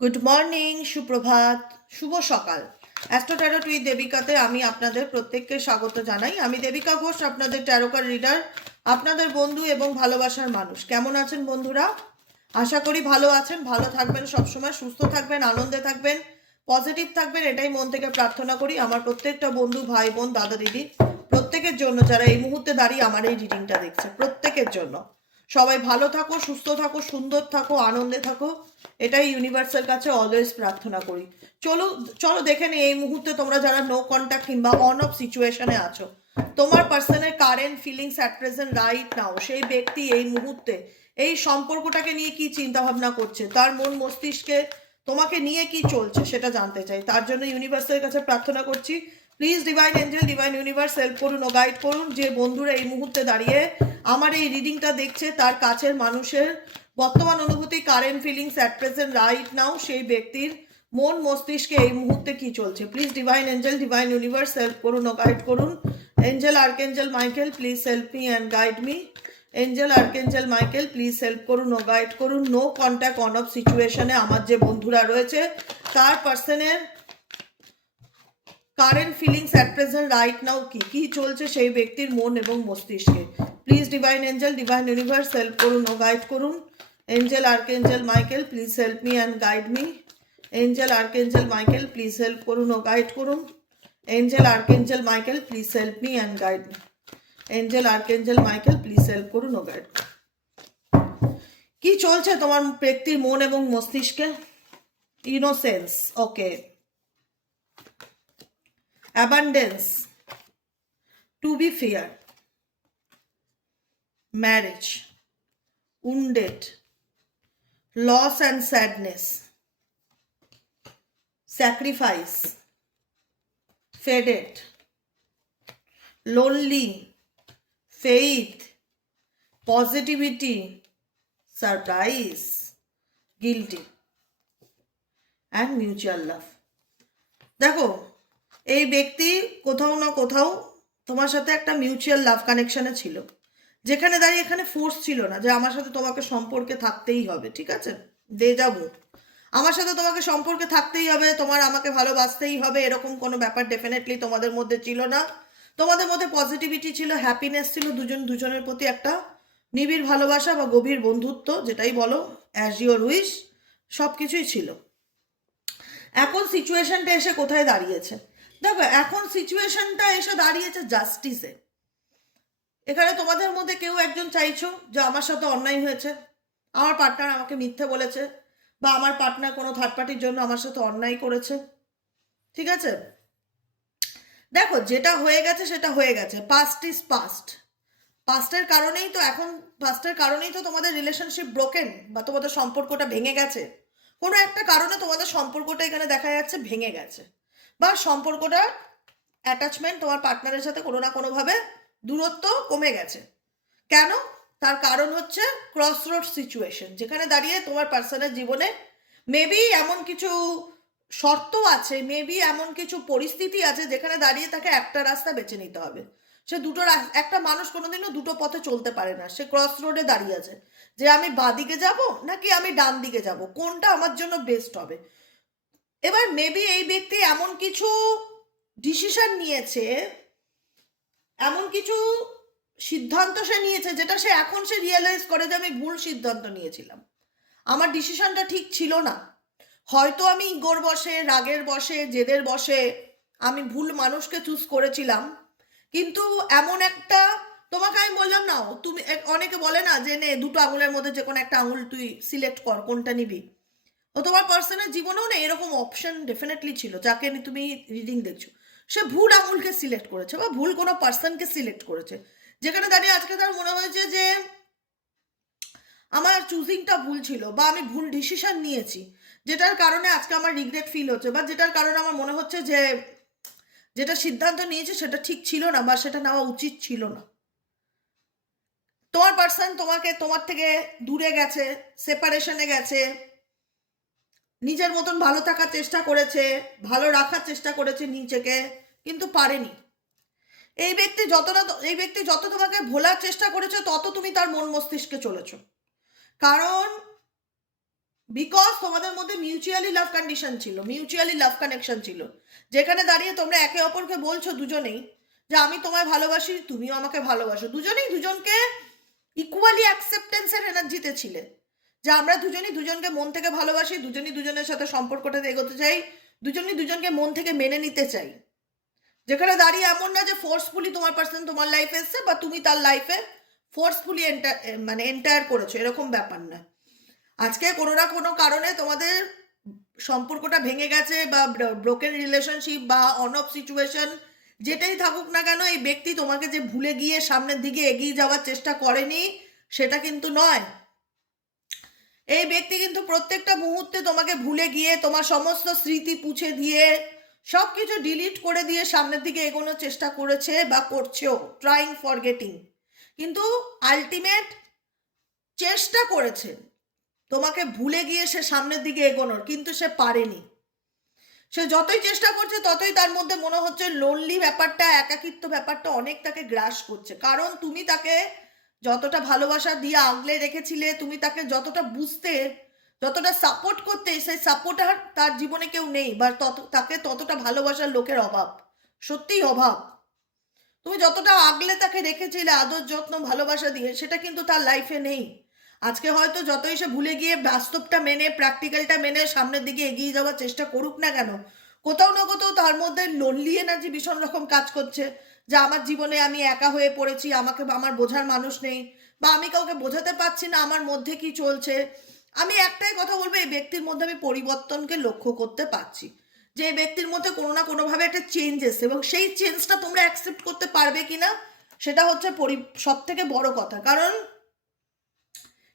Good morning সুপ্রভাত, শুভ সকাল। Astro taro টুই দেবিকাতে আমি আপনাদের প্রত্যেককে স্বাগত জানাই। আমি দেবিকা ঘোষ, আপনাদের ট্যারোকার রিডার আপনাদের বন্ধু এবং ভালোবাসার মানুষ। কেমন আছেন বন্ধুরা? আশা করি ভালো আছেন, ভালো থাকবেন, সবসময় সুস্থ থাকবেন, আনন্দে থাকবেন পজিটিভ থাকবেন, এটাই মন থেকে প্রার্থনা করি। আমার প্রত্যেকটা বন্ধু, ভাই, বোন, দাদা, দিদি, প্রত্যেকের জন্য, যারা এই মুহূর্তে দাঁড়িয়ে আমার এই রিডিংটা দেখছে, প্রত্যেকের জন্য। সবাই ভালো থাকো, সুস্থ থাকো, সুন্দর থাকো, আনন্দে থাকো। এটাই ইউনিভার্সের কাছে অলওয়েজ প্রার্থনা করি। চলো চলো দেখে নি, এই মুহূর্তে তোমরা যারা নো কন্ট্যাক্ট কিংবা অন অফ সিচুয়েশনে আছো, তোমার পার্সনের current feelings at present right now সেই ব্যক্তি এই মুহূর্তে, এই সম্পর্কটাকে নিয়ে কি চিন্তা ভাবনা করছে, তার মন মস্তিষ্কে তোমাকে নিয়ে কি চলছে সেটা জানতে চাই। তার জন্য ইউনিভার্সের কাছে প্রার্থনা করছি please divine angel divine universe help করুন ও গাইড করুন। যে বন্ধুরা এই মুহূর্তে দাঁড়িয়ে আমার এই রিডিংটা দেখছে, তার কাছের মানুষের বর্তমান অনুভূতি current feelings at present right now সেই ব্যক্তির মন মস্তিষ্কে এই মুহূর্তে কি চলছে। Please divine angel divine universe help করুন ও গাইড করুন। Angel archangel Michael please help me and guide me angel archangel Michael please help করুন ও গাইড করুন। নো কন্ট্যাক্ট অন অফ সিচুয়েশনে আমার যে বন্ধুরা রয়েছে, তার পার্সনের current feelings at present right now কি? কি চলছে সেই ব্যক্তির মন এবং মস্তিষ্কে? Please divine angel divine universe help করুন ও গাইড করুন। Angel archangel Michael please help me and guide me angel archangel Michael please help করুন ও গাইড করুন। Angel archangel Michael please help me and guide me angel archangel Michael please help করুন ও guide কি চলছে তোমার ব্যক্তির মন এবং মস্তিষ্কে? Innocence okay abundance, to be feared, marriage, wounded, loss and sadness, sacrifice, faded, lonely, faith, positivity, surprise, guilty, and mutual love. দেখো এই ব্যক্তি কোথাও না কোথাও তোমার সাথে একটা মিউচুয়াল লাভ কানেকশনে ছিল। যেখানে দাঁড়িয়ে এখানে ফোর্স ছিল না যে আমার সাথে তোমাকে সম্পর্কে থাকতেই হবে, ঠিক আছে? দে যাব আমার সাথে তোমাকে সম্পর্কে থাকতেই হবে, তোমার আমাকে ভালোবাসতেই হবে, এরকম কোনো ব্যাপার ডেফিনেটলি তোমাদের মধ্যে ছিল না। তোমাদের মধ্যে পজিটিভিটি ছিল হ্যাপিনেস ছিল, দুজন, দুজনের প্রতি একটা নিবিড় ভালোবাসা বা গভীর বন্ধুত্ব, যেটাই বলো অ্যাজ ইউর উইশ সব কিছুই ছিল। এখন সিচুয়েশনটা এসে কোথায় দাঁড়িয়েছে? দেখো, এখন সিচুয়েশনটা এসে দাঁড়িয়েছে জাস্টিসে এখানে তোমাদের মধ্যে কেউ একজন চাইছো যে আমার সাথে অন্যায় হয়েছে, আমার পার্টনার আমাকে মিথ্যে বলেছে, বা আমার পার্টনার কোনো থার্ড পার্টির জন্য আমার সাথে অন্যায় করেছে, ঠিক আছে? দেখো, যেটা হয়ে গেছে সেটা হয়ে গেছে পাস্ট ইজ পাস্ট পাস্টের কারণেই তো এখন পাস্টের কারণেই তো তোমাদের রিলেশনশিপ ব্রোকেন বা তোমাদের সম্পর্কটা ভেঙে গেছে। কোনো একটা কারণে তোমাদের সম্পর্কটা এখানে দেখা যাচ্ছে ভেঙে গেছে। বা সম্পর্কটা অ্যাটাচমেন্ট তোমার পার্টনারের সাথে কোনো না কোনোভাবে দূরত্ব কমে গেছে। কেন? তার কারণ হচ্ছে ক্রস রোড সিচুয়েশন যেখানে দাঁড়িয়ে তোমার পার্সনের জীবনে মেবি এমন কিছু শর্ত আছে মেবি এমন কিছু পরিস্থিতি আছে যেখানে দাঁড়িয়ে তাকে একটা রাস্তা বেছে নিতে হবে। সে দুটো একটা মানুষ কোনোদিনও দুটো পথে চলতে পারে না, সে ক্রস রোডে দাঁড়িয়ে আছে। যে আমি বাঁ দিকে যাব নাকি আমি ডান দিকে যাব? কোনটা আমার জন্য বেস্ট হবে? এবার মেবি এই ব্যক্তি এমন কিছু ডিসিশন নিয়েছে, এমন কিছু সিদ্ধান্ত সে নিয়েছে যেটা সে এখন সে রিয়েলাইজ করে যে আমি ভুল সিদ্ধান্ত নিয়েছিলাম। আমার ডিসিশনটা ঠিক ছিল না। হয়তো আমি ইগোর বসে, রাগের বসে, জেদের বসে আমি ভুল মানুষকে চুজ করেছিলাম। কিন্তু এমন একটা, তোমাকে আমি বললাম না, তুমি, অনেকে বলে না যে নে দুটো আঙুলের মধ্যে যে কোনো একটা আঙুল তুই সিলেক্ট কর, কোনটা নিবি? তোমার পার্সনের জীবনেও না এরকম অপশন ডেফিনেটলি ছিল, যাকে তুমি রিডিং দেখছ। সে ভুল আঙুলকে সিলেক্ট করেছে বা ভুল কোনো পার্সনকে সিলেক্ট করেছে। যেখানে দাঁড়িয়ে আজকে তার মনে হয়েছে যে, আমার চুজিংটা ভুল ছিল বা আমি ভুল ডিসিশন নিয়েছি, যেটার কারণে আজকে আমার রিগ্রেট ফিল হচ্ছে বা যেটার কারণে আমার মনে হচ্ছে যে, যেটা সিদ্ধান্ত নিয়েছে সেটা ঠিক ছিল না বা সেটা নেওয়া উচিত ছিল না। তোমার পার্সন তোমাকে তোমার থেকে দূরে গেছে সেপারেশনে গেছে নিজের মতন ভালো থাকার চেষ্টা করেছে, ভালো রাখার চেষ্টা করেছে নিজেকে, কিন্তু পারেনি। এই ব্যক্তি যত না এই ব্যক্তি যত তোমাকে ভোলার চেষ্টা করেছে, তত তুমি তার মন মস্তিষ্কে চলেছ। কারণ বিকজ তোমাদের মধ্যে মিউচুয়ালি লাভ কন্ডিশন ছিল মিউচুয়ালি লাভ কানেকশন ছিল, যেখানে দাঁড়িয়ে তোমরা একে অপরকে বলছো দুজনেই যে, আমি তোমায় ভালোবাসি, তুমিও আমাকে ভালোবাসো। দুজনেই দুজনকে ইকুয়ালি অ্যাকসেপ্টেন্সের এনার্জিতে ছিলে। যে আমরা দুজনই দুজনকে মন থেকে ভালোবাসি, দুজনই দুজনের সাথে সম্পর্কটা এগোতে চাই, দুজনই দুজনকে মন থেকে মেনে নিতে চাই। যেখানে দাঁড়িয়ে এমন না যে ফোর্সফুলি তোমার পার্সন তোমার লাইফে এসছে বা তুমি তার লাইফে ফোর্সফুলি এন্টার মানে এন্টায়ার করেছ, এরকম ব্যাপার না। আজকে কোনো না কোনো কারণে তোমাদের সম্পর্কটা ভেঙে গেছে বা ব্রোকেন রিলেশনশিপ বা অন অফ সিচুয়েশন যেটাই থাকুক না কেন, এই ব্যক্তি তোমাকে যে ভুলে গিয়ে সামনের দিকে এগিয়ে যাওয়ার চেষ্টা করেনি, সেটা কিন্তু নয়। এই ব্যক্তি কিন্তু প্রত্যেকটা মুহূর্তে তোমাকে ভুলে গিয়ে তোমার সমস্ত স্মৃতি পুছে দিয়ে সব কিছু ডিলিট করে দিয়ে সামনের দিকে এগোনোর চেষ্টা করেছে বা করছেও ট্রাইং ফর গেটিং কিন্তু আলটিমেট চেষ্টা করেছে। তোমাকে ভুলে গিয়ে সে সামনের দিকে এগোনোর, কিন্তু সে পারেনি। সে যতই চেষ্টা করছে, ততই তার মধ্যে মনে হচ্ছে লোনলি ব্যাপারটা, একাকিত্ব ব্যাপারটা অনেক তাকে গ্রাস করছে। কারণ তুমি তাকে যতটা ভালোবাসা দিয়ে আগলে রেখেছিলে, তুমি তাকে যতটা বুঝতে, যতটা সাপোর্ট করতে, সেই সাপোর্টার তার জীবনে কেউ নেই, বা তত, তাকে ততটা ভালোবাসার লোকের অভাব। সত্যিই অভাব। তুমি যতটা আগলে তাকে রেখেছিলে, আদর যত্ন, ভালোবাসা দিয়ে, সেটা কিন্তু তার লাইফে নেই। আজকে হয়তো যতই সে ভুলে গিয়ে বাস্তবটা মেনে প্র্যাকটিক্যালটা মেনে সামনের দিকে এগিয়ে যাওয়ার চেষ্টা করুক না কেন কোথাও না কোথাও তার মধ্যে লোনলি এনার্জি ভীষণ রকম কাজ করছে, যে আমার জীবনে আমি একা হয়ে পড়েছি, আমাকে, আমার বোঝার মানুষ নেই, বা আমি কাউকে বোঝাতে পারছি না আমার মধ্যে কি চলছে। আমি একটাই কথা বলব, এই ব্যক্তির মধ্যে আমি পরিবর্তনকে লক্ষ্য করতে পারছি। যে এই ব্যক্তির মধ্যে কোনো না কোনোভাবে একটা চেঞ্জ এসছে, এবং সেই চেঞ্জটা তোমরা অ্যাকসেপ্ট করতে পারবে কিনা সেটা হচ্ছে পরি সব থেকে বড় কথা। কারণ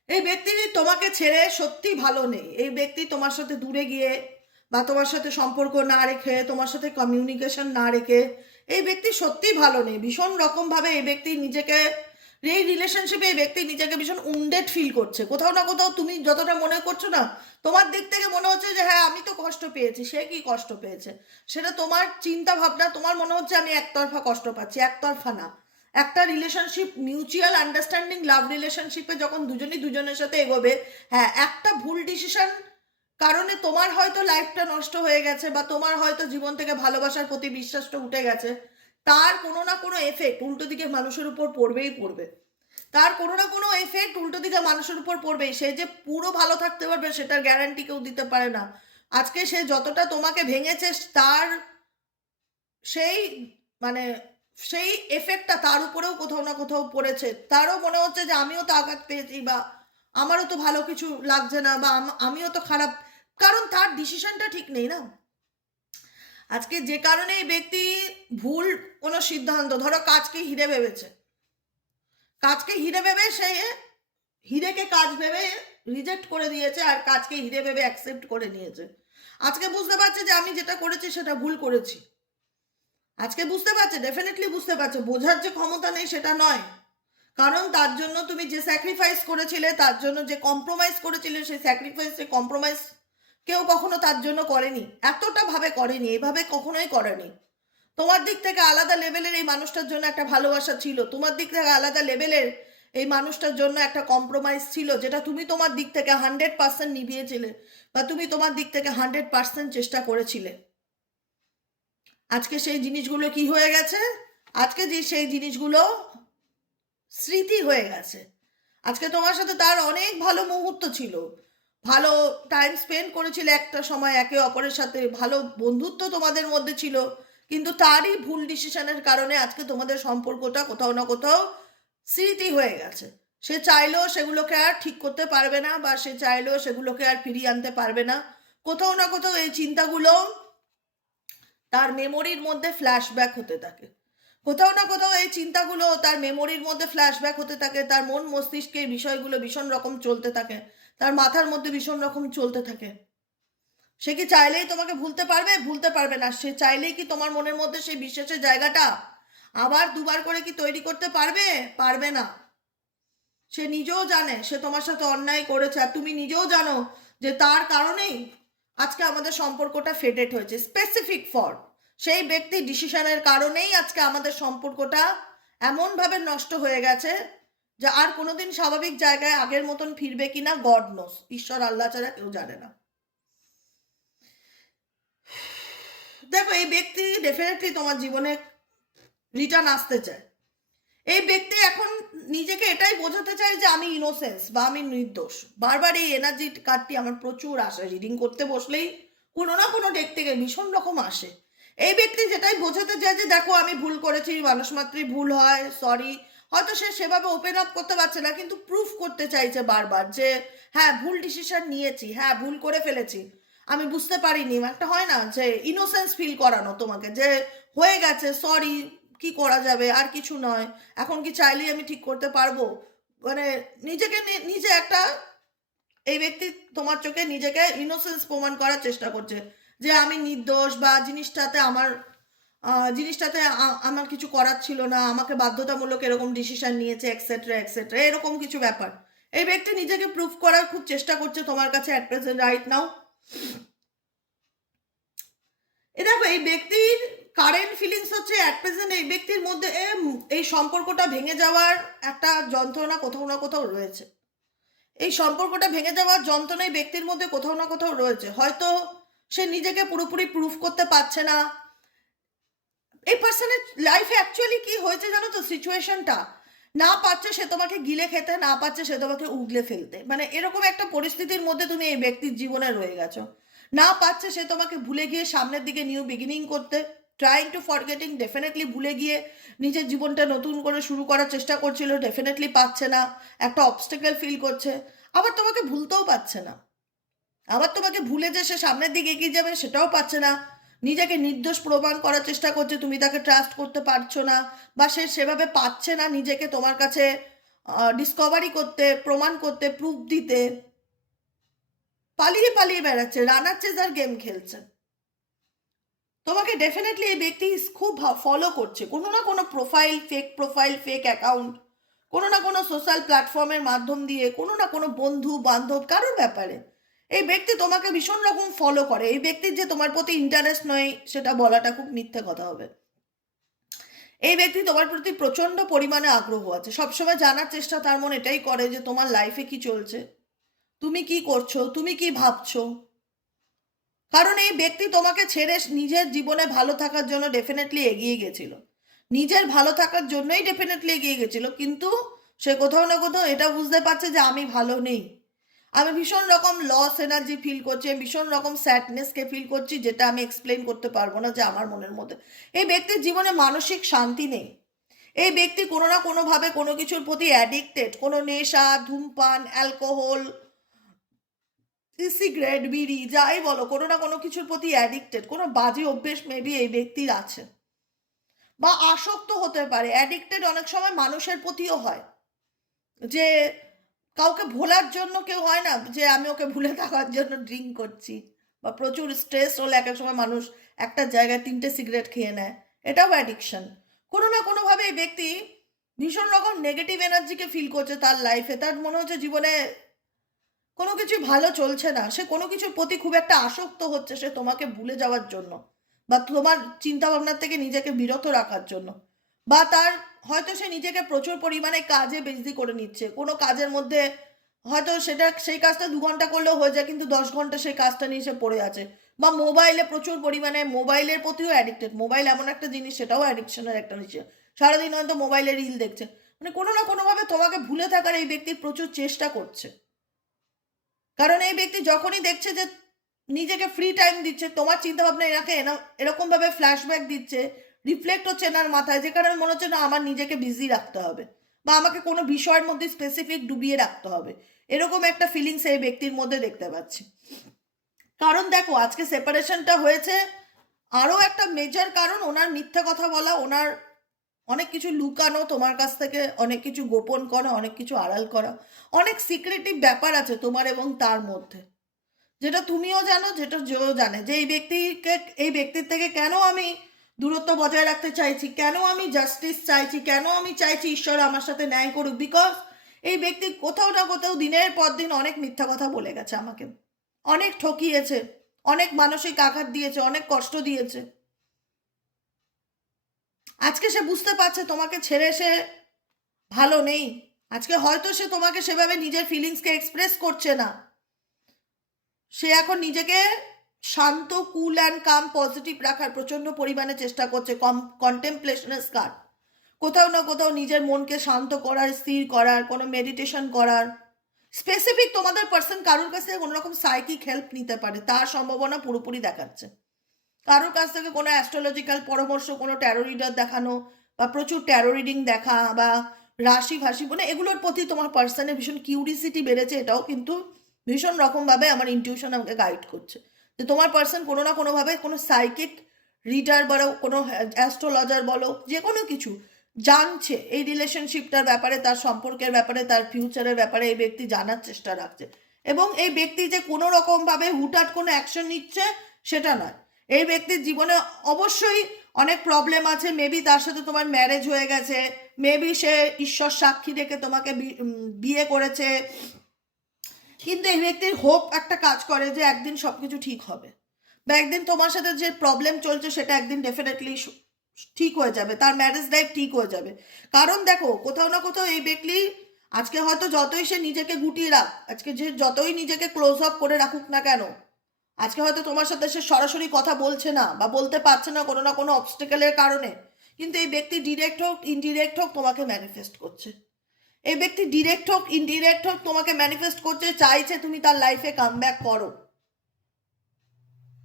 এই ব্যক্তি তোমাকে ছেড়ে সত্যি ভালো নেই। এই ব্যক্তি তোমার সাথে দূরে গিয়ে বা তোমার সাথে সম্পর্ক না রেখে, তোমার সাথে কমিউনিকেশন না রেখে, এই ব্যক্তি সত্যি ভালো নেই। ভীষণ রকমভাবে এই ব্যক্তি নিজেকে, এই রিলেশনশিপে এই ব্যক্তি নিজেকে ভীষণ উন্ডেড ফিল করছে। কোথাও না কোথাও তুমি যতটা মনে করছ না, তোমার দিক থেকে মনে হচ্ছে যে হ্যাঁ আমি তো কষ্ট পেয়েছি, সে কি কষ্ট পেয়েছে? সেটা তোমার চিন্তা ভাবনা তোমার মনে হচ্ছে আমি একতরফা কষ্ট পাচ্ছি, একতরফা না। একটা রিলেশনশিপ মিউচুয়াল আন্ডারস্ট্যান্ডিং লাভ রিলেশনশিপে যখন দুজনই দুজনের সাথে এগোবে হ্যাঁ একটা ভুল ডিসিশন কারণে তোমার হয়তো লাইফটা নষ্ট হয়ে গেছে বা তোমার হয়তো জীবন থেকে ভালোবাসার প্রতি বিশ্বাসটা উঠে গেছে, তার কোনো না কোনো এফেক্ট উল্টো দিকে মানুষের উপর পড়বেই পড়বে। তার কোনো না কোনো এফেক্ট উল্টো দিকে মানুষের উপর পড়বেই। সে যে পুরো ভালো থাকতে পারবে সেটার গ্যারান্টি কেউ দিতে পারে না। আজকে সে যতটা তোমাকে ভেঙেছে, তার সেই মানে সেই এফেক্টটা তার উপরেও কোথাও না কোথাও পড়েছে। তারও মনে হচ্ছে যে আমিও তো আঘাত পেয়েছি বা আমারও তো ভালো কিছু লাগছে না বা আম- আমিও তো খারাপ কারণ তার ডিসিশনটা ঠিক নেই না। আজকে যে কারণে এই ব্যক্তি ভুল কোনো সিদ্ধান্ত, ধরো কাজকে হিরে ভেবেছে। কাজকে হিরে ভেবে সে হিরেকে কাজ ভেবে রিজেক্ট করে দিয়েছে আর কাজকে হিরে ভেবে অ্যাকসেপ্ট করে নিয়েছে। আজকে বুঝতে পারছে যে আমি যেটা করেছি সেটা ভুল করেছি। আজকে বুঝতে পারছে ডেফিনেটলি বুঝতে পারছে, বোঝার যে ক্ষমতা নেই সেটা নয়। কারণ তার জন্য তুমি যে স্যাক্রিফাইস করেছিলে, তার জন্য যে কম্প্রোমাইজ করেছিলে, সেই স্যাক্রিফাইস সে কম্প্রোমাইজ কেউ কখনো তার জন্য করেনি, এতটা ভাবে করেনি, এভাবে কখনোই করেনি। তোমার দিক থেকে আলাদা লেভেলের এই মানুষটার জন্য একটা ভালোবাসা ছিল, তোমার দিক থেকে আলাদা লেভেলের এই মানুষটার জন্য একটা কম্প্রোমাইজ ছিল, যেটা তুমি তোমার দিক থেকে হান্ড্রেড পার্সেন্ট নিভিয়েছিলে বা তুমি তোমার দিক থেকে হান্ড্রেড পার্সেন্ট চেষ্টা করেছিলে। আজকে সেই জিনিসগুলো কি হয়ে গেছে? আজকে যে সেই জিনিসগুলো স্মৃতি হয়ে গেছে। আজকে তোমার সাথে তার অনেক ভালো মুহূর্ত ছিল। ভালো টাইম স্পেন্ড করেছিলে একটা সময় একে অপরের সাথে, ভালো বন্ধুত্ব তোমাদের মধ্যে ছিল, কিন্তু তারই ভুল ডিসিশনের কারণে আজকে তোমাদের সম্পর্কটা কোথাও না কোথাও স্মৃতি হয়ে গেছে। সে চাইলেও সেগুলোকে আর ঠিক করতে পারবে না বা সে চাইলেও সেগুলোকে আর ফিরিয়ে আনতে পারবে না। কোথাও না কোথাও এই চিন্তাগুলো তার মেমোরির মধ্যে ফ্ল্যাশব্যাক হতে থাকে। কোথাও না কোথাও এই চিন্তাগুলো তার মেমোরির মধ্যে ফ্ল্যাশব্যাক হতে থাকে, তার মন মস্তিষ্কে বিষয়গুলো ভীষণ রকম চলতে থাকে। তার মাথার মধ্যে ভীষণ রকম চলতে থাকে। সে কি চাইলেই তোমাকে ভুলতে পারবে? ভুলতে পারবে না। সে চাইলেই কি তোমার মনের মধ্যে সেই বিশ্বাসের জায়গাটা আবার দুবার করে কি তৈরি করতে পারবে? পারবে না। সে নিজেও জানে, সে তোমার সাথে অন্যায় করেছে আর তুমি নিজেও জানো যে তার কারণেই আজকে আমাদের সম্পর্কটা ফেডেড হয়েছে। স্পেসিফিক ফর সেই ব্যক্তি ডিসিশনের কারণেই আজকে আমাদের সম্পর্কটা এমনভাবে নষ্ট হয়ে গেছে যে আর কোনোদিন স্বাভাবিক জায়গায় আগের মতন ফিরবে কিনা গড নোস ঈশ্বর, আল্লাহ ছাড়া কেউ জানে না। দেখো, এই ব্যক্তি ডেফিনেটলি তোমার জীবনে রিটার্ন আসতে চায়। এই ব্যক্তি এখন নিজেকে এটাই বোঝাতে চায় যে আমি ইনোসেন্স বা আমি নির্দোষ। বারবার এই এনার্জি কার্ডটি আমার প্রচুর আসে। রিডিং করতে বসলেই কোনো না কোনো ডেক থেকে ভীষণ রকম আসে। এই ব্যক্তি যেটাই বোঝাতে চায় যে দেখো, আমি ভুল করেছি মানুষ মাত্রই ভুল হয় সরি হয়তো সে সেভাবে ওপেন আপ করতে পারছে না, কিন্তু প্রুফ করতে চাইছে বারবার যে হ্যাঁ ভুল ডিসিশন নিয়েছি হ্যাঁ ভুল করে ফেলেছি। আমি বুঝতে পারিনি, একটা হয় না যে ইনোসেন্স ফিল করানো তোমাকে, যে হয়ে গেছে সরি কি করা যাবে, আর কিছু নয়। এখন কি চাইলেই আমি ঠিক করতে পারব? মানে নিজেকে নিজে একটা, এই ব্যক্তি তোমার চোখে নিজেকে ইনোসেন্স প্রমাণ করার চেষ্টা করছে। যে আমি নির্দোষ বা জিনিসটাতে আমার জিনিসটাতে আমার কিছু করার ছিল না, আমাকে বাধ্যতামূলক এরকম ডিসিশন নিয়েছে এক্সেট্রা এক্সেট্রা এরকম কিছু ব্যাপার। এই ব্যক্তি নিজেকে প্রুফ করার খুব চেষ্টা করছে তোমার কাছে অ্যাট প্রেজেন্ট রাইট নাও এ দেখো, এই ব্যক্তির কারেন্ট ফিলিংস হচ্ছে অ্যাট প্রেজেন্ট এই ব্যক্তির মধ্যে এই সম্পর্কটা ভেঙে যাওয়ার একটা যন্ত্রণা কোথাও না কোথাও রয়েছে। এই সম্পর্কটা ভেঙে যাওয়ার যন্ত্রণা এই ব্যক্তির মধ্যে কোথাও না কোথাও রয়েছে। হয়তো সে নিজেকে পুরোপুরি প্রুফ করতে পারছে না এই পার্সনের লাইফে অ্যাকচুয়ালি কি হয়েছে জানো তো সিচুয়েশনটা না পারছে সে তোমাকে গিলে খেতে, না পারছে সে তোমাকে উগলে ফেলতে। মানে এরকম একটা পরিস্থিতির মধ্যে তুমি এই ব্যক্তির জীবনে রয়ে গেছো। না পারছে সে তোমাকে ভুলে গিয়ে সামনের দিকে নিউ বিগিনিং করতে। ট্রাইং টু ফরগেটিং ডেফিনেটলি ভুলে গিয়ে নিজের জীবনটা নতুন করে শুরু করার চেষ্টা করছিল ডেফিনেটলি পাচ্ছে না। একটা অবস্টেকেল ফিল করছে। আবার তোমাকে ভুলতেও পারছে না। আবার তোমাকে ভুলে যে সে সামনের দিকে এগিয়ে যাবে সেটাও পাচ্ছে না। নিজেকে নির্দোষ প্রমাণ করার চেষ্টা করছে, তুমি তাকে ট্রাস্ট করতে পারছ না, বা সে সেভাবে পাচ্ছে না নিজেকে তোমার কাছে ডিসকভারি করতে, প্রমাণ করতে প্রুফ দিতে। পালিয়ে পালিয়ে বেড়াচ্ছে রানার চেজার গেম খেলছে। তোমাকে ডেফিনেটলি এই ব্যক্তি খুব ফলো করছে। কোনো না কোনো profile fake profile fake account কোনো না কোনো সোশ্যাল প্ল্যাটফর্মের মাধ্যম দিয়ে, কোনো না কোনো বন্ধু বান্ধব কারোর ব্যাপারে এই ব্যক্তি তোমাকে ভীষণ রকম ফলো করে। এই ব্যক্তির যে তোমার প্রতি ইন্টারেস্ট নয়, সেটা বলাটা খুব মিথ্যে কথা হবে। এই ব্যক্তি তোমার প্রতি প্রচণ্ড পরিমাণে আগ্রহ আছে। সবসময় জানার চেষ্টা তার মন এটাই করে যে তোমার লাইফে কি চলছে। তুমি কি করছ? তুমি কি ভাবছ? কারণ এই ব্যক্তি তোমাকে ছেড়ে নিজের জীবনে ভালো থাকার জন্য ডেফিনেটলি এগিয়ে গেছিল। নিজের ভালো থাকার জন্যই ডেফিনেটলি এগিয়ে গেছিল। কিন্তু সে কোথাও না কোথাও এটা বুঝতে পারছে যে আমি ভালো নেই। আমি ভীষণ রকম লস এনার্জি ফিল করছি, আমি ভীষণ রকম স্যাডনেসকে ফিল করছি, যেটা আমি এক্সপ্লেন করতে পারব না যে আমার মনের মধ্যে। এই ব্যক্তির জীবনে মানসিক শান্তি নেই। এই ব্যক্তি কোনো না কোনোভাবে কোনো কিছুর প্রতি অ্যাডিক্টেড কোনো নেশা, ধূমপান অ্যালকোহল সিগারেট বিড়ি, যাই বলো, কোনো না কোনো কিছুর প্রতি অ্যাডিক্টেড কোনো বাজে অভ্যেস মেবি এই ব্যক্তির আছে। বা আসক্ত হতে পারে অ্যাডিক্টেড অনেক সময় মানুষের প্রতিও হয়। যে কাউকে ভোলার জন্য কেউ হয় না যে আমি ওকে ভুলে থাকার জন্য ড্রিঙ্ক করছি। বা প্রচুর স্ট্রেস হলে এক এক সময় মানুষ একটা জায়গায় তিনটে সিগারেট খেয়ে নেয়। এটাও অ্যাডিকশন কোনো না কোনোভাবে এই ব্যক্তি ভীষণ রকম নেগেটিভ এনার্জিকে ফিল করছে তার লাইফে তার মনে হচ্ছে জীবনে কোনো কিছু ভালো চলছে না। সে কোনো কিছুর প্রতি খুব একটা আসক্ত হচ্ছে সে তোমাকে ভুলে যাওয়ার জন্য। বা তোমার চিন্তা ভাবনার থেকে নিজেকে বিরত রাখার জন্য। বা তার হয়তো সে নিজেকে প্রচুর পরিমাণে কাজে বেজি করে নিচ্ছে। কোনো কাজের মধ্যে হয়তো সেটা, সেই কাজটা দু ঘণ্টা করলেও হয়ে যায়, কিন্তু দশ ঘণ্টা সেই কাজটা নিয়ে সে পড়ে আছে। বা মোবাইলে প্রচুর পরিমাণে মোবাইলের প্রতিও অ্যাডিক্টেড মোবাইল এমন একটা জিনিস, সেটাও অ্যাডিকশনের একটা বিষয়। সারাদিন হয়তো মোবাইলে রিল দেখছে। মানে কোনো না কোনোভাবে তোমাকে ভুলে থাকার এই ব্যক্তি প্রচুর চেষ্টা করছে। কারণ এই ব্যক্তি যখনই দেখছে যে নিজেকে ফ্রি টাইম দিচ্ছে, তোমার চিন্তা ভাবনা এনাকে এরকম ভাবে ফ্ল্যাশব্যাক দিচ্ছে রিফ্লেক্ট হচ্ছে এনার মাথায়, যে কারণে মনে হচ্ছে না আমার নিজেকে বিজি রাখতে হবে বা আমাকে কোনো বিষয়ের মধ্যে স্পেসিফিক ডুবিয়ে রাখতে হবে। এরকম একটা ফিলিংস এই ব্যক্তির মধ্যে দেখতে পাচ্ছি। কারণ দেখো, আজকে সেপারেশনটা হয়েছে, আরও একটা মেজর কারণ ওনার মিথ্যে কথা বলা, ওনার অনেক কিছু লুকানো, তোমার কাছ থেকে অনেক কিছু গোপন করা, অনেক কিছু আড়াল করা, অনেক সিক্রেটিভ ব্যাপার আছে তোমার এবং তার মধ্যে। যেটা তুমিও জানো, যেটা যেও জানে, যে এই ব্যক্তিকে, এই ব্যক্তির থেকে কেন আমি দূরত্ব বজায় রাখতে চাইছি। কেন আমি জাস্টিস চাইছি? কেন আমি চাইছি ঈশ্বর আমার সাথে ন্যায় করুক? বিকজ এই ব্যক্তি কোথাও না কোথাও দিনের পর দিন অনেক মিথ্যা কথা বলে গেছে আমাকে। অনেক ঠকিয়েছে, অনেক মানসিক আঘাত দিয়েছে, অনেক কষ্ট দিয়েছে। আজকে সে বুঝতে পারছে তোমাকে ছেড়ে সে ভালো নেই। আজকে হয়তো সে তোমাকে সেভাবে নিজের ফিলিংসকে এক্সপ্রেস করছে না। সে এখন নিজেকে শান্ত কুল অ্যান্ড কাম পজিটিভ রাখার প্রচণ্ড পরিমাণে চেষ্টা করছে কম কন্টেম্পলেশনের কার্ড কোথাও না কোথাও নিজের মনকে শান্ত করার, স্থির করার, কোনো মেডিটেশন করার। স্পেসিফিক তোমাদের পার্সন কারোর কাছ থেকে কোনো রকম সাইকিক হেল্প নিতে পারে, তার সম্ভাবনা পুরোপুরি দেখাচ্ছে। কারোর কাছ থেকে কোনো অ্যাস্ট্রোলজিক্যাল পরামর্শ, কোনো ট্যারো রিডার দেখানো, বা প্রচুর ট্যারো রিডিং দেখা, বা রাশি ভাষি মানে এগুলোর প্রতি তোমার পার্সনের ভীষণ কিউরিসিটি বেড়েছে, এটাও কিন্তু ভীষণ রকমভাবে আমার ইনটিউশন আমাকে গাইড করছে। যে তোমার পার্সন কোনো না কোনোভাবে কোনো সাইকিক রিডার বলো, কোনো অ্যাস্ট্রোলজার বলো, যে কোনো কিছু জানছে, এই রিলেশনশিপটার ব্যাপারে, তার সম্পর্কের ব্যাপারে, তার ফিউচারের ব্যাপারে এই ব্যক্তি জানার চেষ্টা রাখছে। এবং এই ব্যক্তি যে কোনো রকমভাবে হুটহাট কোনো অ্যাকশন নিচ্ছে, সেটা নয়। এই ব্যক্তির জীবনে অবশ্যই অনেক প্রবলেম আছে। মেবি তার সাথে তোমার ম্যারেজ হয়ে গেছে। মেবি সে ঈশ্বর সাক্ষী রেখে তোমাকে বিয়ে করেছে। কিন্তু এই ব্যক্তির হোপ একটা কাজ করে যে একদিন সবকিছু ঠিক হবে। বা একদিন তোমার সাথে যে প্রবলেম চলছে সেটা একদিন ডেফিনেটলি ঠিক হয়ে যাবে, তার ম্যারেজ লাইফ ঠিক হয়ে যাবে। কারণ দেখো, কোথাও না কোথাও এই ব্যক্তি আজকে হয়তো যতই সে নিজেকে গুটিয়ে রাখ, আজকে যে যতই নিজেকে ক্লোজ আপ করে রাখুক না কেন, আজকে হয়তো তোমার সাথে সে সরাসরি কথা বলছে না বা বলতে পারছে না কোনো না কোনো অবস্টেকেলের কারণে, কিন্তু এই ব্যক্তি ডিরেক্ট হোক ইনডিরেক্ট হোক তোমাকে ম্যানিফেস্ট করছে। এই ব্যক্তি ডিরেক্ট হোক ইনডিরেক্ট হোক, তোমাকে ম্যানিফেস্ট করছে, চাইছে তুমি তার লাইফে কাম ব্যাক করো।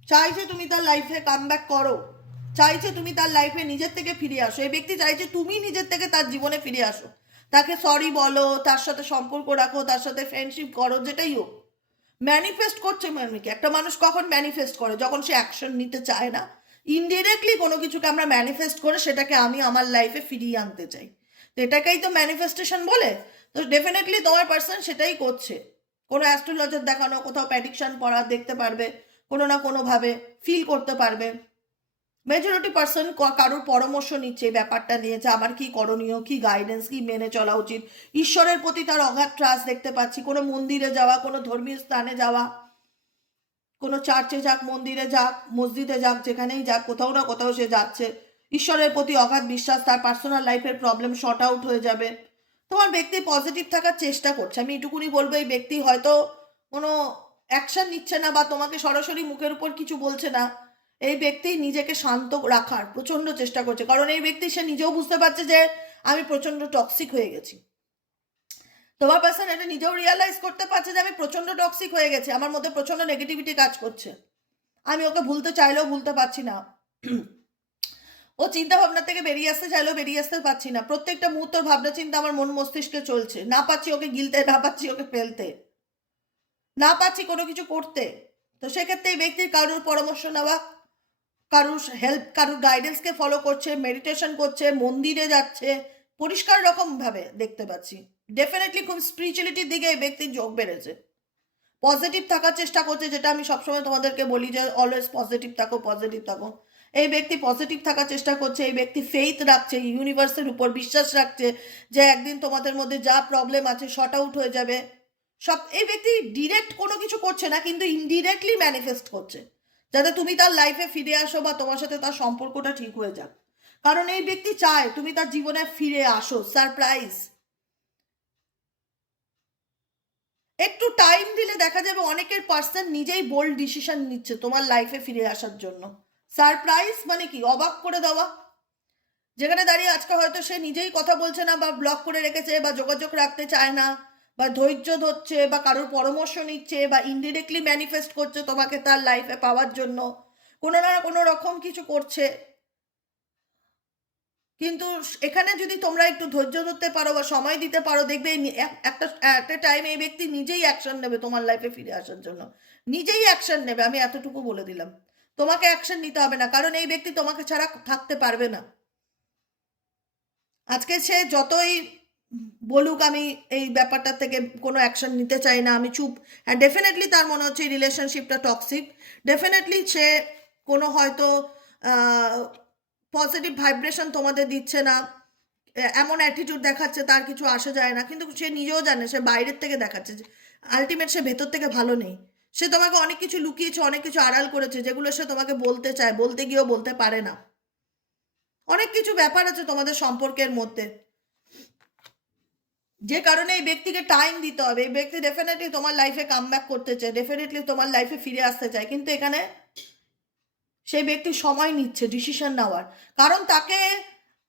চাইছে তুমি তার লাইফে কাম ব্যাক করো। চাইছে তুমি তার লাইফে নিজের থেকে ফিরে আসো। এই ব্যক্তি চাইছে তুমি নিজের থেকে তার জীবনে ফিরে আসো। তাকে সরি বলো, তার সাথে সম্পর্ক রাখো, তার সাথে ফ্রেন্ডশিপ করো, যেটাই হোক। ম্যানিফেস্ট করছে মানুষকে একটা মানুষ কখন ম্যানিফেস্ট করে? যখন সে অ্যাকশন নিতে চায় না। ইনডিরেক্টলি কোনো কিছুকে আমরা ম্যানিফেস্ট করে সেটাকে আমি আমার লাইফে ফিরিয়ে আনতে চাই। এটাকেই তো ম্যানিফেস্টেশন বলে? তো ডেফিনেটলি তোমার পার্সন সেটাই করছে। কোনো অ্যাস্ট্রোলজার দেখানো, কোথাও প্যাডিকশন পড়া, দেখতে পারবে, কোনো না কোনোভাবে ফিল করতে পারবে। মেজরিটি পার্সন কারোর পরামর্শ নিচ্ছে এই ব্যাপারটা নিয়ে, যে আমার কি করণীয়, কি গাইডেন্স কি মেনে চলা উচিত। ঈশ্বরের প্রতি তার অগাধ ট্রাস্ট দেখতে পাচ্ছি। কোনো মন্দিরে যাওয়া, কোনো ধর্মীয় স্থানে যাওয়া, কোনো চার্চে যাক, মন্দিরে যাক, মসজিদে যাক, যেখানেই যাক, কোথাও না কোথাও সে যাচ্ছে। ঈশ্বরের প্রতি অগাধ বিশ্বাস, তার পার্সোনাল লাইফের প্রবলেম শর্ট আউট হয়ে যাবে। তোমার ব্যক্তি পজিটিভ থাকার চেষ্টা করছে। আমি এটুকুনি বলব, এই ব্যক্তি হয়তো কোনো অ্যাকশন নিচ্ছে না বা তোমাকে সরাসরি মুখের উপর কিছু বলছে না। এই ব্যক্তি নিজেকে শান্ত রাখার প্রচণ্ড চেষ্টা করছে। কারণ এই ব্যক্তি, সে নিজেও বুঝতে পারছে যে আমি প্রচণ্ড টক্সিক হয়ে গেছি। তোমার পার্সন এটা নিজেও রিয়ালাইজ করতে পারছে যে আমি প্রচণ্ড টক্সিক হয়ে গেছি। আমার মধ্যে প্রচণ্ড নেগেটিভিটি কাজ করছে। আমি ওকে ভুলতে চাইলেও ভুলতে পারছি না। ও চিন্তা ভাবনা থেকে বেরিয়ে আসতে চাইলেও বেরিয়ে আসতে পারছি না। প্রত্যেকটা মুহূর্তের ভাবনা চিন্তা আমার মন মস্তিষ্কে চলছে। না পাচ্ছি ওকে গিলতে, না পাচ্ছি ওকে ফেলতে। না পাচ্ছি কোনো কিছু করতে। তো সেক্ষেত্রে এই ব্যক্তির কারোর পরামর্শ নেওয়া, কারুর হেল্প কারুর গাইডেন্সকে ফলো করছে মেডিটেশন করছে, মন্দিরে যাচ্ছে, পরিষ্কার রকম ভাবে দেখতে পাচ্ছি। ডেফিনেটলি খুব স্পিরিচুয়ালিটির দিকে এই ব্যক্তির যোগ বেড়েছে। পজিটিভ থাকার চেষ্টা করছে, যেটা আমি সবসময় তোমাদেরকে বলি যে অলওয়েজ পজিটিভ থাকো পজিটিভ থাকো। এই ব্যক্তি পজিটিভ থাকার চেষ্টা করছে, এই ব্যক্তি ফেইথ রাখছে ইউনিভার্সের উপর বিশ্বাস রাখছে যে একদিন তোমাদের মধ্যে যা প্রবলেম আছে শর্ট আউট হয়ে যাবে। সব, এই ব্যক্তি ডিরেক্ট কোনো কিছু করছে না, কিন্তু ইনডিরেক্টলি ম্যানিফেস্ট করছে। যাতে তুমি তার লাইফে ফিরে আসো বা তোমার সাথে তার সম্পর্কটা ঠিক হয়ে যাক। কারণ এই ব্যক্তি চায় তুমি তার জীবনে ফিরে আসো সারপ্রাইজ একটু টাইম দিলে দেখা যাবে অনেকের পার্সন নিজেই বোল্ড ডিসিশন নিচ্ছে তোমার লাইফে ফিরে আসার জন্য। সারপ্রাইজ মানে কি? অবাক করে দেওয়া। যেখানে দাঁড়িয়ে আজকে হয়তো সে নিজেই কথা বলছে না বা ব্লক করে রেখেছে বা যোগাযোগ রাখতে চায় না বা ধৈর্য ধরছে বা কারোর পরামর্শ নিচ্ছে বা ইনডিরেক্টলি ম্যানিফেস্ট করছে তোমাকে তার লাইফে পাওয়ার জন্য। কোনো না কোনো রকম কিছু করছে। কিন্তু এখানে যদি তোমরা একটু ধৈর্য ধরতে পারো বা সময় দিতে পারো, দেখবে একটা একটা টাইম এই ব্যক্তি নিজেই অ্যাকশন নেবে তোমার লাইফে ফিরে আসার জন্য। নিজেই অ্যাকশন নেবে, আমি এতটুকু বলে দিলাম। তোমাকে অ্যাকশন নিতে হবে না, কারণ এই ব্যক্তি তোমাকে ছাড়া থাকতে পারবে না। আজকে সে যতই বলুক আমি এই ব্যাপারটা থেকে কোনো অ্যাকশন নিতে চাই না, আমি চুপ। হ্যাঁ ডেফিনেটলি তার মনে হচ্ছে এই রিলেশনশিপটা টক্সিক ডেফিনেটলি সে কোনো হয়তো পজিটিভ ভাইব্রেশন তোমাদের দিচ্ছে না। এমন অ্যাটিটিউড দেখাচ্ছে তার কিছু আসা যায় না। কিন্তু সে নিজেও জানে, সে বাইরের থেকে দেখাচ্ছে আলটিমেট সে ভেতর থেকে ভালো নেই। সে তোমাকে অনেক কিছু লুকিয়েছে, অনেক কিছু আড়াল করেছে, যেগুলো সে তোমাকে বলতে চায়, বলতে গিয়েও বলতে পারে না। অনেক কিছু ব্যাপার আছে তোমাদের সম্পর্কের মধ্যে। যে কারণে এই ব্যক্তিকে টাইম দিতে হবে। এই ব্যক্তি ডেফিনেটলি তোমার লাইফে কাম করতে চায় ডেফিনেটলি তোমার লাইফে ফিরে আসতে চায়। কিন্তু এখানে সেই ব্যক্তি সময় নিচ্ছে ডিসিশন নেওয়ার। কারণ তাকে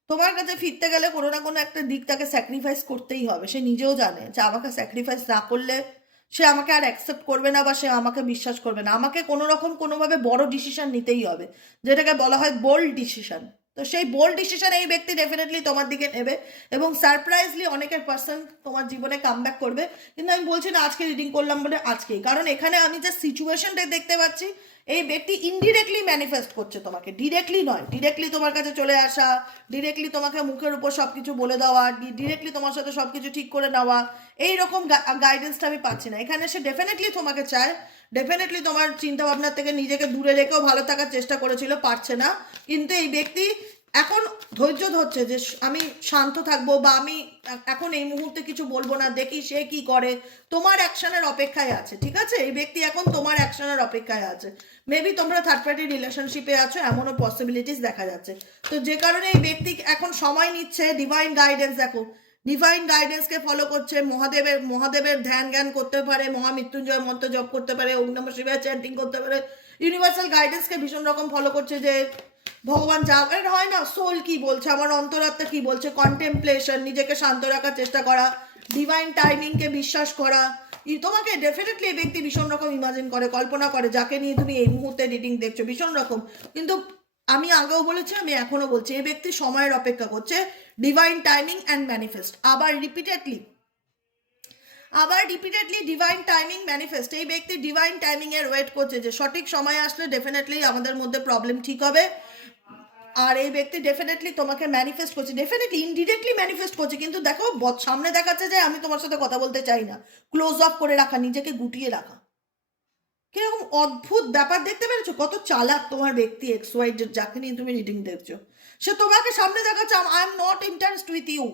তোমার কাছে ফিরতে গেলে কোনো না কোনো একটা দিক তাকে স্যাক্রিফাইস করতেই হবে। সে নিজেও জানে যে আমাকে স্যাক্রিফাইস না করলে সে আমাকে আর অ্যাকসেপ্ট করবে না বা সে আমাকে বিশ্বাস করবে না। আমাকে কোনো রকম কোনোভাবে বড় ডিসিশন নিতেই হবে। যেটাকে বলা হয় বোল্ড ডিসিশন তো সেই বোল্ড ডিসিশন এই ব্যক্তি ডেফিনেটলি তোমার দিকে নেবে এবং সারপ্রাইজলি অনেকের পার্সন তোমার জীবনে কাম করবে। কিন্তু আমি বলছি না আজকে রিডিং করলাম বলে আজকেই। কারণ এখানে আমি যে সিচুয়েশনটা দেখতে পাচ্ছি এই ব্যক্তি ইনডিরেক্টলি ম্যানিফেস্ট করছে তোমাকে ডিরেক্টলি নয় ডিরেক্টলি তোমার কাছে চলে আসা ডিরেক্টলি তোমাকে মুখের উপর সব কিছু বলে দেওয়া ডিরেক্টলি তোমার সাথে সব কিছু ঠিক করে নেওয়া এই রকম গাইডেন্সটা আমি পাচ্ছি না। এখানে সে ডেফিনেটলি তোমাকে চায় ডেফিনেটলি তোমার চিন্তা ভাবনার থেকে নিজেকে দূরে রেখেও ভালো থাকার চেষ্টা করেছিল, পারছে না। কিন্তু এই ব্যক্তি এখন ধৈর্য ধরছে যে আমি শান্ত থাকব বা আমি এখন এই মুহূর্তে কিছু বলব না, দেখি সে কি করে। তোমার অ্যাকশনের অপেক্ষায় আছে, ঠিক আছে? এই ব্যক্তি এখন তোমার অ্যাকশনের অপেক্ষায় আছে। মেবি তোমরা থার্ড পার্টি রিলেশনশিপে আছো, এমনও পসিবিলিটিস দেখা যাচ্ছে। তো যে কারণে এই ব্যক্তি এখন সময় নিচ্ছে ডিভাইন গাইডেন্স দেখো। ডিভাইন গাইডেন্সকে ফলো করছে, মহাদেবের মহাদেবের ধ্যান জ্ঞান করতে পারে মহামৃত্যুঞ্জয় মন্ত্র জপ করতে পারে, ওম নমঃ শিবায় চ্যান্টিং করতে পারে। ইউনিভার্সাল গাইডেন্সকে ভীষণ রকম ফলো করছে যে ভগবান যা এটা হয় না সোল কি বলছে, আমার অন্তরাত্মা কি বলছে কন্টেম্পলেশন নিজেকে শান্ত রাখার চেষ্টা করা ডিভাইন টাইমিংকে বিশ্বাস করা। তোমাকে ডেফিনেটলি এই ব্যক্তি ভীষণ রকম ইমাজিন করে, কল্পনা করে, যাকে নিয়ে তুমি এই মুহূর্তে রিডিং দেখছ, ভীষণ রকম। কিন্তু আমি আগেও বলেছি, আমি এখনও বলছি, এই ব্যক্তি সময়ের অপেক্ষা করছে ডিভাইন টাইমিং অ্যান্ড ম্যানিফেস্ট আবার রিপিটেডলি আবার রিপিটেডলি ডিভাইন টাইমিং ম্যানিফেস্ট এই ব্যক্তি ডিভাইন টাইমিং এর ওয়েট করছে যে সঠিক সময় আসলে ডেফিনেটলি আমাদের মধ্যে প্রবলেম ঠিক হবে। আর এই ব্যক্তি ডেফিনেটলি তোমাকে ম্যানিফেস্ট করছে ডেফিনেটলি ইনডিরেক্টলি ম্যানিফেস্ট করছে। কিন্তু দেখো সামনে দেখাচ্ছে যে আমি তোমার সাথে কথা বলতে চাই না। ক্লোজ অফ করে রাখা, নিজেকে গুটিয়ে রাখা। কীরকম অদ্ভুত ব্যাপার, দেখতে পেরেছ? কত চালাক তোমার ব্যক্তি এক্স ওয়াই যাকে নিয়ে তুমি রিডিং দেখছ। সে তোমাকে সামনে দেখাচ্ছে I am not interest with you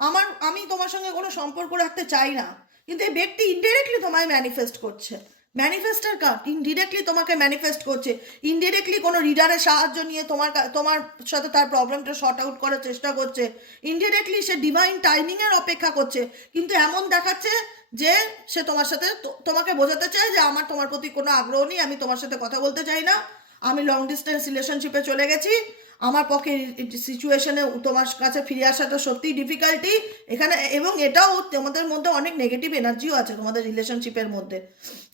আমার আমি তোমার সঙ্গে কোনো সম্পর্ক রাখতে চাই না। কিন্তু এই ব্যক্তি ইনডিরেক্টলি তোমায় ম্যানিফেস্ট করছে। ম্যানিফেস্টার কার্ড ইনডিরেক্টলি তোমাকে ম্যানিফেস্ট করছে। ইনডিরেক্টলি কোনো রিডারের সাহায্য নিয়ে তোমার তোমার সাথে তার প্রবলেমটা শর্ট আউট করার চেষ্টা করছে। ইনডিরেক্টলি সে ডিভাইন টাইমিংয়ের অপেক্ষা করছে। কিন্তু এমন দেখাচ্ছে যে সে তোমার সাথে তোমাকে বোঝাতে চায় যে আমার তোমার প্রতি কোনো আগ্রহ নেই, আমি তোমার সাথে কথা বলতে চাই না। আমি লং ডিস্টেন্স রিলেশনশিপে চলে গেছি। আমার পক্ষে সিচুয়েশনে তোমার কাছে ফিরে আসাটা সত্যিই ডিফিকাল্টি এখানে এবং এটাও তোমাদের মধ্যে অনেক নেগেটিভ এনার্জিও আছে তোমাদের রিলেশনশিপের মধ্যে।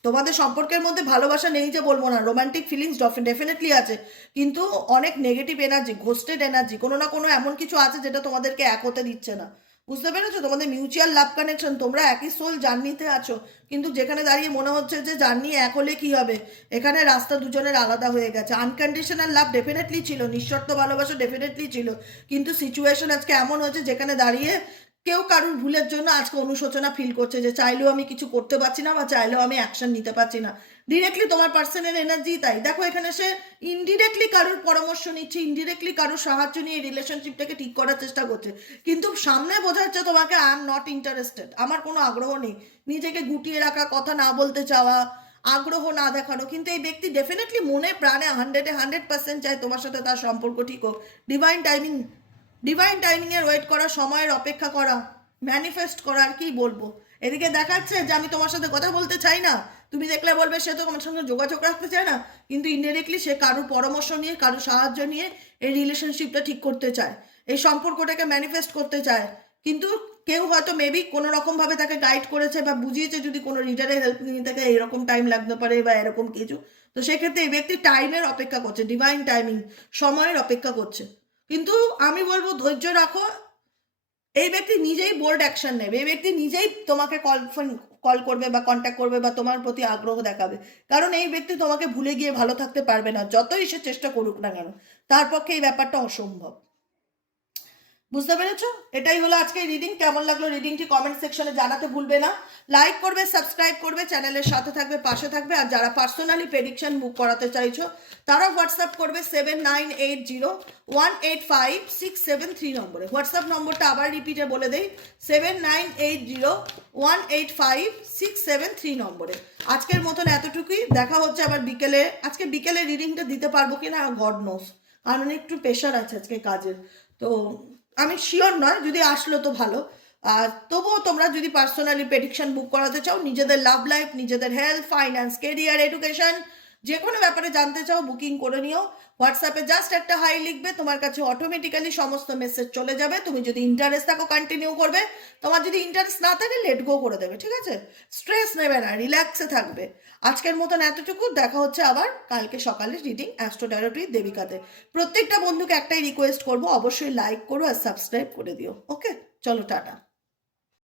তোমাদের সম্পর্কের মধ্যে ভালোবাসা নেই যে বলব না রোমান্টিক ফিলিংস ডেফিনেটলি আছে। কিন্তু অনেক নেগেটিভ এনার্জি ঘোস্টেড এনার্জি কোনো না কোনো এমন কিছু আছে যেটা তোমাদেরকে এক হতে দিচ্ছে না। বুঝতে পেরেছ? তোমাদের মিউচুয়াল লাভ কানেকশন তোমরা একই সোল জার্নিতে আছো। কিন্তু যেখানে দাঁড়িয়ে মনে হচ্ছে যে জার্নি এক হলে কি হবে? এখানে রাস্তা দুজনের আলাদা হয়ে গেছে। আনকন্ডিশনাল লাভ ডেফিনেটলি ছিল, নিঃশর্ত ভালোবাসা ডেফিনেটলি ছিল। কিন্তু সিচুয়েশন আজকে এমন হয়েছে যেখানে দাঁড়িয়ে কেউ কারুর ভুলের জন্য আজকে অনুশোচনা ফিল করছে যে চাইলেও আমি কিছু করতে পারছি না বা চাইলেও আমি অ্যাকশন নিতে পারছি না। ডিরেক্টলি তোমার পার্সোনাল এনার্জি তাই। দেখো এখানে সে ইনডিরেক্টলি কারোর পরামর্শ নিচ্ছে ইনডিরেক্টলি কারোর সাহায্য নিয়ে রিলেশনশিপটাকে ঠিক করার চেষ্টা করছে। কিন্তু সামনে বোঝা যাচ্ছে তোমাকে আই এম নট ইন্টারেস্টেড আমার কোনো আগ্রহ নেই। নিজেকে গুটিয়ে রাখা, কথা না বলতে চাওয়া, আগ্রহ না দেখানো। কিন্তু এই ব্যক্তি ডেফিনেটলি মনে প্রাণে হান্ড্রেডে হান্ড্রেড পার্সেন্ট চায় তোমার সাথে তার সম্পর্ক ঠিক হোক। ডিভাইন টাইমিং ডিভাইন টাইমিং এর ওয়েট করা, সময়ের অপেক্ষা করা ম্যানিফেস্ট করা আর কি বলব? এদিকে দেখাচ্ছে যে আমি তোমার সাথে কথা বলতে চাই না। তুমি দেখলে বলবে সে তো আমার সঙ্গে যোগাযোগ রাখতে চায় না। কিন্তু ইনডাইরেক্টলি সে কারোর পরামর্শ নিয়ে, কারোর সাহায্য নিয়ে এই রিলেশনশিপটা ঠিক করতে চায়। এই সম্পর্কটাকে ম্যানিফেস্ট করতে চায়। কিন্তু কেউ হয়তো মেবি কোনো রকমভাবে তাকে গাইড করেছে বা বুঝিয়েছে যদি কোনো রিডারের হেল্প নিয়ে থাকে এরকম টাইম লাগতে পারে বা এরকম কিছু। তো সেক্ষেত্রে এই ব্যক্তি টাইমের অপেক্ষা করছে ডিভাইন টাইমিং সময়ের অপেক্ষা করছে। কিন্তু আমি বলব ধৈর্য রাখো এই ব্যক্তি নিজেই বোল্ড অ্যাকশন নেবে, এই ব্যক্তি নিজেই তোমাকে কল ফোন কল করবে বা কন্ট্যাক্ট করবে বা তোমার প্রতি আগ্রহ দেখাবে। কারণ এই ব্যক্তি তোমাকে ভুলে গিয়ে ভালো থাকতে পারবে না, যতই সে চেষ্টা করুক না কেন, তার পক্ষে এই ব্যাপারটা অসম্ভব। বুঝতে পেরেছ? এটাই হলো আজকে রিডিং কেমন লাগল রিডিংটি কমেন্ট সেকশনে জানাতে ভুলবে না। লাইক করবে সাবস্ক্রাইব করবে চ্যানেলের সাথে থাকবে, পাশে থাকবে। আর যারা পার্সোনালি প্রেডিকশন বুক করাতে চাইছো তারা হোয়াটসঅ্যাপ করবে seven nine eight zero one eight five six seven three নম্বরে। হোয়াটসঅ্যাপ নম্বরটা আবার রিপিটে বলে দেই seven nine eight zero one eight five six seven three নম্বরে। আজকের মতন এতটুকুই। দেখা হচ্ছে আবার বিকেলে। আজকে বিকেলে রিডিংটা দিতে পারব কিনা? গড নোস কারণ একটু প্রেশার আছে আজকে কাজের। তো আমি শিওর নয়, যদি আসলো তো ভালো। আর তবুও তোমরা যদি পার্সোনালি প্রেডিকশন বুক করাতে চাও, নিজেদের লাভ লাইফ নিজেদের হেলথ ফাইন্যান্স কেরিয়ার এডুকেশন যে কোনো ব্যাপারে জানতে চাও বুকিং করে নিও। হোয়াটসঅ্যাপে জাস্ট একটা হাই লিখবে, তোমার কাছে অটোমেটিক্যালি সমস্ত মেসেজ চলে যাবে। তুমি যদি ইন্টারেস্ট থাকো কন্টিনিউ করবে। তোমার যদি ইন্টারেস্ট না থাকে লেট গো করে দেবে, ঠিক আছে? স্ট্রেস নেবে না রিল্যাক্সে থাকবে। আজকের মতন এতটুকু, দেখা হচ্ছে আবার কালকে সকালে রিডিং অ্যাস্ট্রোডায়োটি দেবিকাতে। প্রত্যেকটা বন্ধুকে একটাই রিকোয়েস্ট করব, অবশ্যই লাইক করো আর সাবস্ক্রাইব করে দিও। ওকে চলো, টাটা।